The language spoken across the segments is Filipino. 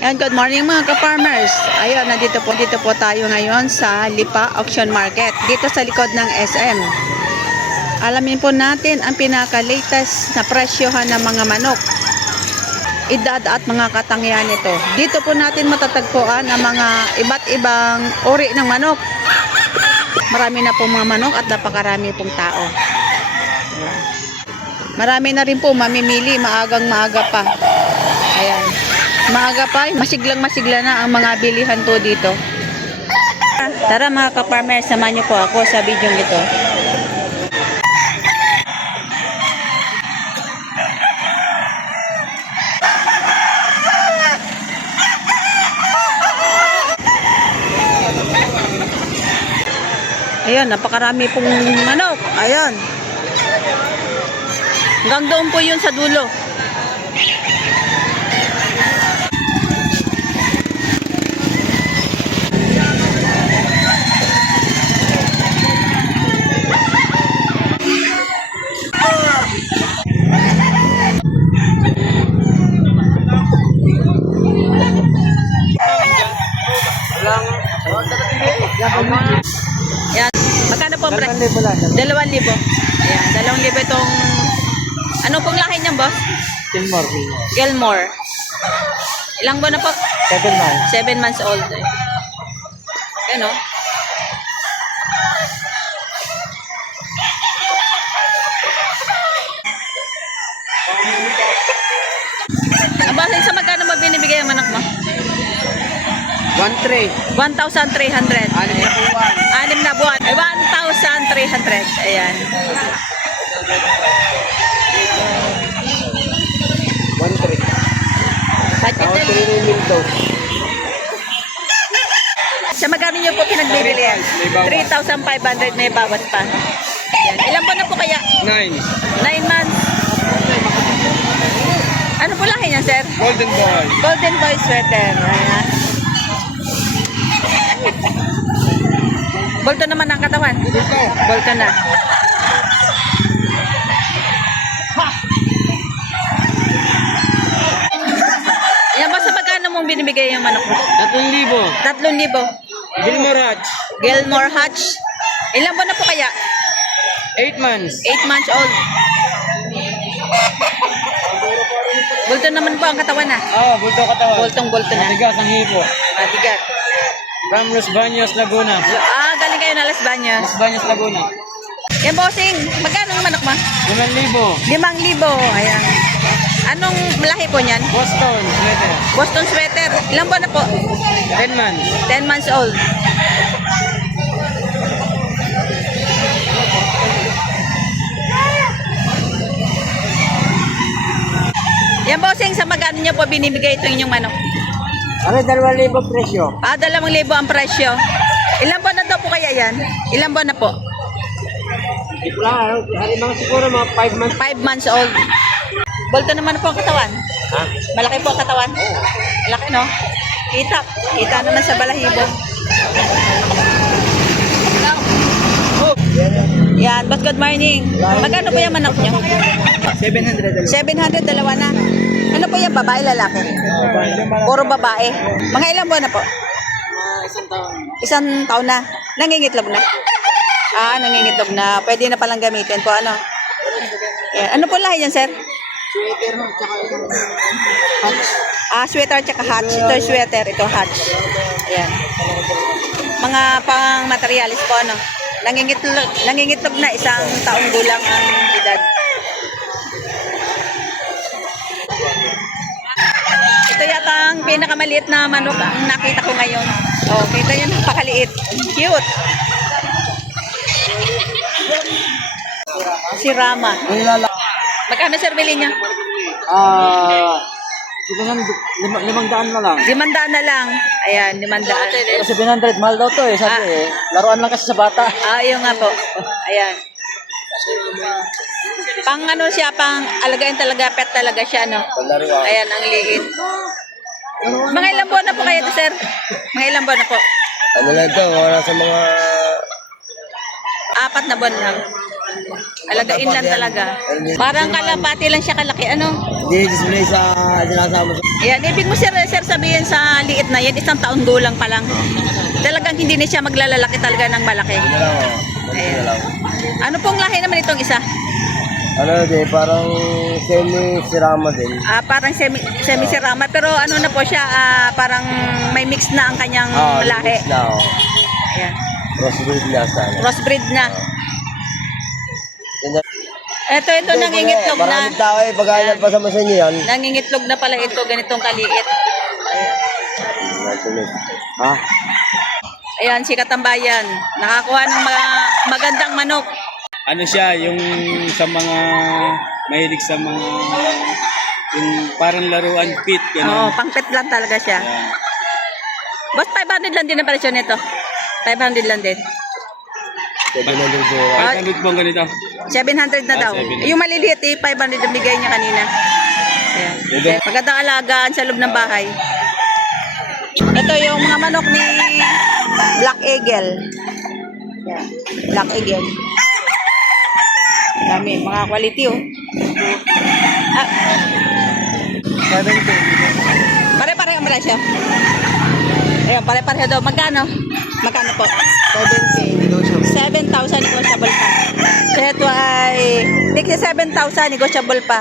And good morning mga ka-farmers. Ayun, dito po tayo ngayon sa Lipa Auction Market, dito sa likod ng SM. Alamin po natin ang pinaka-latest na presyohan ng mga manok, edad at mga katangian nito. Dito po natin matatagpuan ang mga iba't ibang uri ng manok. Marami na po mga manok at napakarami pong tao. Marami na rin po mamimili, maagang maaga pa. Ayan. Maaga pa, masiglang-masigla na ang mga bilihan po dito. Tara mga ka-farmer, samahan niyo po ako sa video ito. Ayan, napakarami pong manok. Ayan. Hanggang doon po yun sa dulo. Yan. Magkano po ang price? 2,000. Ayan, 2,000 itong... Ano pong lahi niyan, boss? Gilmore. Ilang buwan na po? 7 months. 7 months old. Ayan, o. Ang boss, sa magkano mo binibigay ang manok mo? 1,300. 1,300. 6 na buwan. Ay, 1,300. Ayan. 1,300. Sa magkano niyo po pinagbibili yan? 3,500 may bawas pa. Ayan. Ilan po na po kaya? 9. 9 months. Ano po lahi niya, sir? Golden boy. Golden boy sweater. Ayan. Bolto naman ang katawan. Bolto na. Yan ba sa magkano mong binibigay yung manok mo? 3,000. 3,000. Gilmore Hatch. Gilmore Hatch. Ilan ba na po kaya? 8 months. 8 months old. Bulto naman po ang katawan na. Bulto katawan. Bultong-bulto na. Matigas ang hipo. Matigas. From Los Baños, Laguna. Galing kayo na Las Bañas. Los Baños, Laguna. Yan, bossing. Magkano ang manok mo? 5,000. 5,000. Ayan. Anong lahi po niyan? Boston sweater. Boston sweater. Ilan buwan na po? 10 months. 10 months old. Yan, bossing. Sa magkano niyo po binibigay ito inyong manok? 2,000 presyo. 2,000 ang presyo. Ilan buwan na daw po kaya yan? Ilan buwan na po? Ito lang. Hari mga siguro mga 5 months. 5 months old. Bolto naman po ang katawan. Ha? Malaki po ang katawan. Malaki, no? Kita. Kita naman sa balahibo. Yan, boss, good morning. Magkano po yung manok nyo? 700. 700, dalawa na. Ano po yung babae, lalaki? Puro babae. Mga ilang buwan na po? Isang taon. Isang taon na. Nangingitlog na. Nangingitlog na. Pwede na palang gamitin po, ano? Yan. Ano po lahi yan, sir? Sweater mo, tsaka isang hatch. Sweater tsaka hatch. Ito yung sweater, ito hatch. Ayan. Mga pang materialis po, ano? Nangingitlog na, isang taong gulang ang edad. Ito yata ang pinakamaliit na manok ang nakita ko ngayon. Oh, kita yun, napakaliit. Cute. Si Rama. Magkano, sir, bili niya? 500 na lang. 500 na lang. Ayan, 500. 700, mahal daw to eh. Sabi laruan lang kasi sa bata. Yun nga po. Ayan. Pang ano siya, pang alagain talaga, pet talaga siya, no? Ayan, ang liit. Mga ilang buwan na po kayo to, sir? Mga ilang buwan na po? Ano lang ito, wala sa mga... 4 na buwan lang. Alagain lang talaga. Parang kalapati lang siya kalaki. Ano? Hindi display sa sinasama sa... Ayan, ibig mo sir sabihin sa liit na yan, isang taon gulang pa lang. Talagang hindi na siya maglalalaki talaga ng malaki. Ayan. Ano pong lahi naman itong isa? Ano din, parang semi-sirama din. Parang semi-sirama, pero ano na po siya, parang may mix na ang kanyang lahi. Mix na, oh. Ayan. Crossbreed na sana. Crossbreed na. Ito nangingitlog na. Maraming tao eh, pag-aaral pa sa masinyo yan. Nangingitlog na pala ito, ganitong kaliit. Ha? Ayan, si Katambayan. Nakakuha ng mga magandang manok. Ano siya, yung sa mga mahilig sa mga yung parang laruan pit, Oo, gano'n. pang-pet lang talaga siya. Yan. Boss, 500 lang din ang presyo nito. 500 lang din. 500 po ang ganito. 700 na daw. 700. Yung maliliit, 500 ang bigay niya kanina. Ayan. Pwede. Magandang alagaan sa loob ng bahay. Ito yung mga manok ni Black Eagle. Ayan. Black Eagle. Dami, mga quality oh. 70. Pare-pareho ang presyo. Ayun, pare-pareho daw. Magkano? Magkano po? 7K, negotiable. 7,000 negotiable pa. So ito ay 7,000 negotiable pa.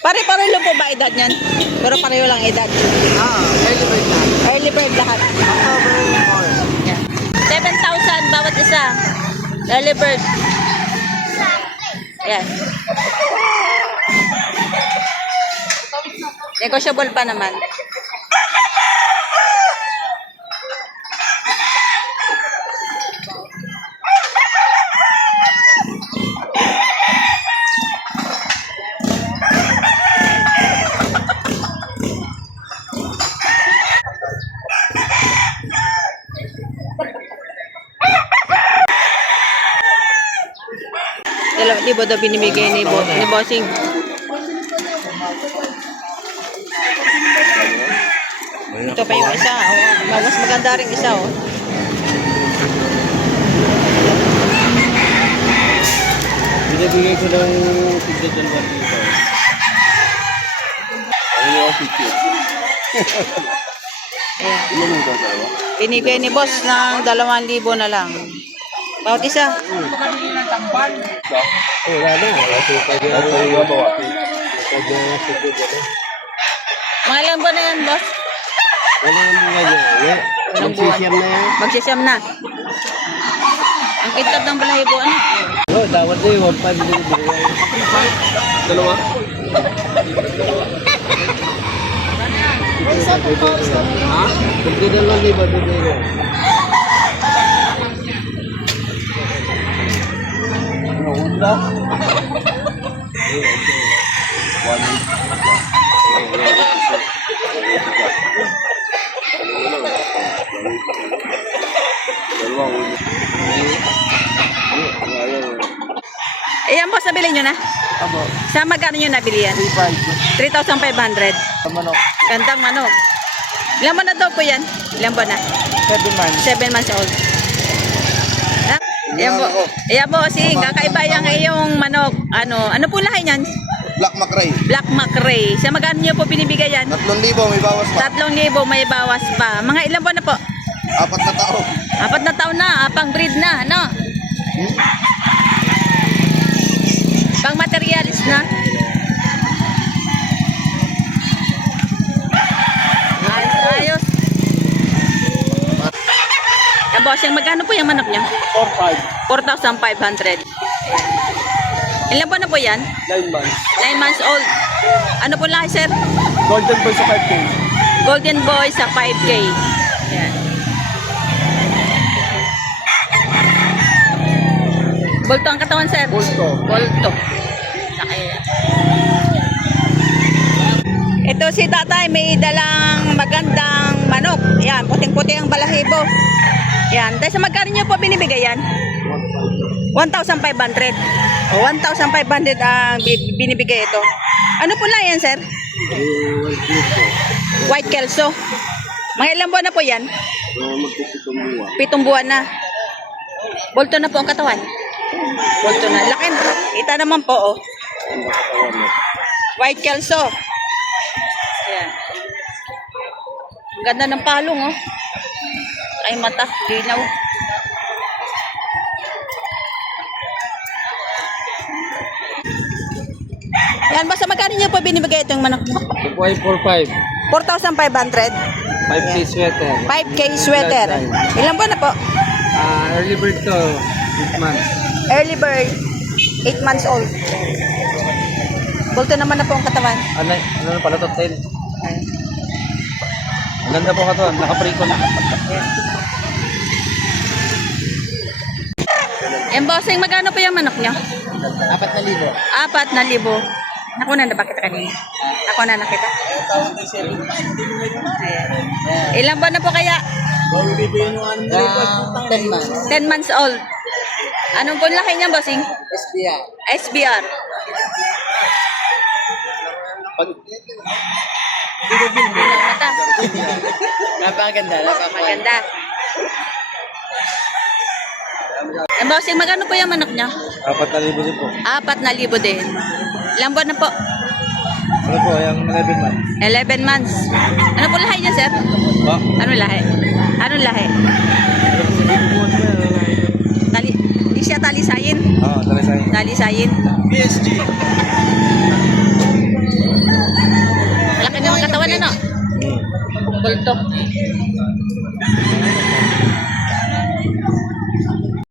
Pare-pareho lang po ba edad niyan? Pero pareho lang edad. Early bird na. Early bird lahat. October 4. Yan. 7,000 bawat isa. Early bird. Yan. Negotiable pa naman. Libo daw binibigay ni Bossing. Ito pa yung isa. Oh. Mas maganda rin isa. Oh. Binibigay ko ng tigda dyan dito. Ano yung cute? Ayan. Ilan yung dalawa? Binigay ni Boss ng 2,000 na lang. Bawat isa. Wala na. Mga ilang buwan na yan, Boss? Wala na mga dyan. Ilang buwan? Magsisiyam na yan. Magsisiyam na. Ang kitab ng balahibo, ano? Oo, dapat na yung 1.5 din. Dalawa? Ha? Pagka na lang iba doon na yun. Una? Ayan, Boss, nabili nyo na? Abo, Sa magkano nyo nabili yan? 3.5. 3,500. Sa manok, Gandang manok. Ilang buwan na daw po yan? Ilang buwan na? 7 months. 7 months old. Ayan po, sing, kakaiba yung iyong manok. Ano po lahi niyan? Black McRae. Black McRae. Sa magkano nyo po binibigay yan? 3,000 may bawas pa. 3,000 may bawas pa. Mga ilang buwan na po? 4 na tao. 4 na taon na, pang breed na, ano? Pang materialis na. Ayos na ayos. Bossing, magkano po yung manok niya? 4,500. Ilan po na po yan? 9 months. 9 months old. Ano po lahi, sir? Golden boy sa 5K. Golden boy sa 5K. Yan. Bolto ang katawan, sir? Bolto. Bolto. Laki. Ito si tatay, may dalang magandang manok. Yan, puting-puti ang balahibo. Yan. Dahil sa magkano niyo po binibigay yan? 1,500. O, 1,500 ang binibigay ito. Ano po lang yan, sir? White Kelso. Mga ilang buwan na po yan? 7 buwan na. Bolto na po ang katawan. Bulto na. Laki. Kita naman po, oh. White Kelso. Ayan. Ang ganda ng palong, oh. Ay, mata. Linaw. Yan, basta magkano niyo po binibigay itong manok mo? Ito po ay 4-5. 4,500. 5K sweater. 5K sweater. Ilan buwan na po? Early bird to, 8 months. Early bird, 8 months old. Bulto naman na po ang katawan. Ano na pala to, 10. Ang ganda po katawan, nakapriko na. Embossing, magkano po yung manok niyo? 4,000. 4,000. Nakunan na ba kita kanina? Nakunan na kita? Ayan. Ilan buwan na po kaya? 10 months. 10 months old. Anong po laki niya, bossing? SBR. SBR. Mata. Napakaganda. Maganda. Bossing, magkano po yung manok niya? 4,000 din po. 4,000 din. Ilang buwan na po? Ano po, yung 11 months. 11 months. Ano po lahi niya, sir? Ba? Ano lahi? Anong lahi? Tali, di siya talisayin. Oo, talaga sa'yo. Talisayin. PSG. Malaki na ang katawan, ano? Bulto.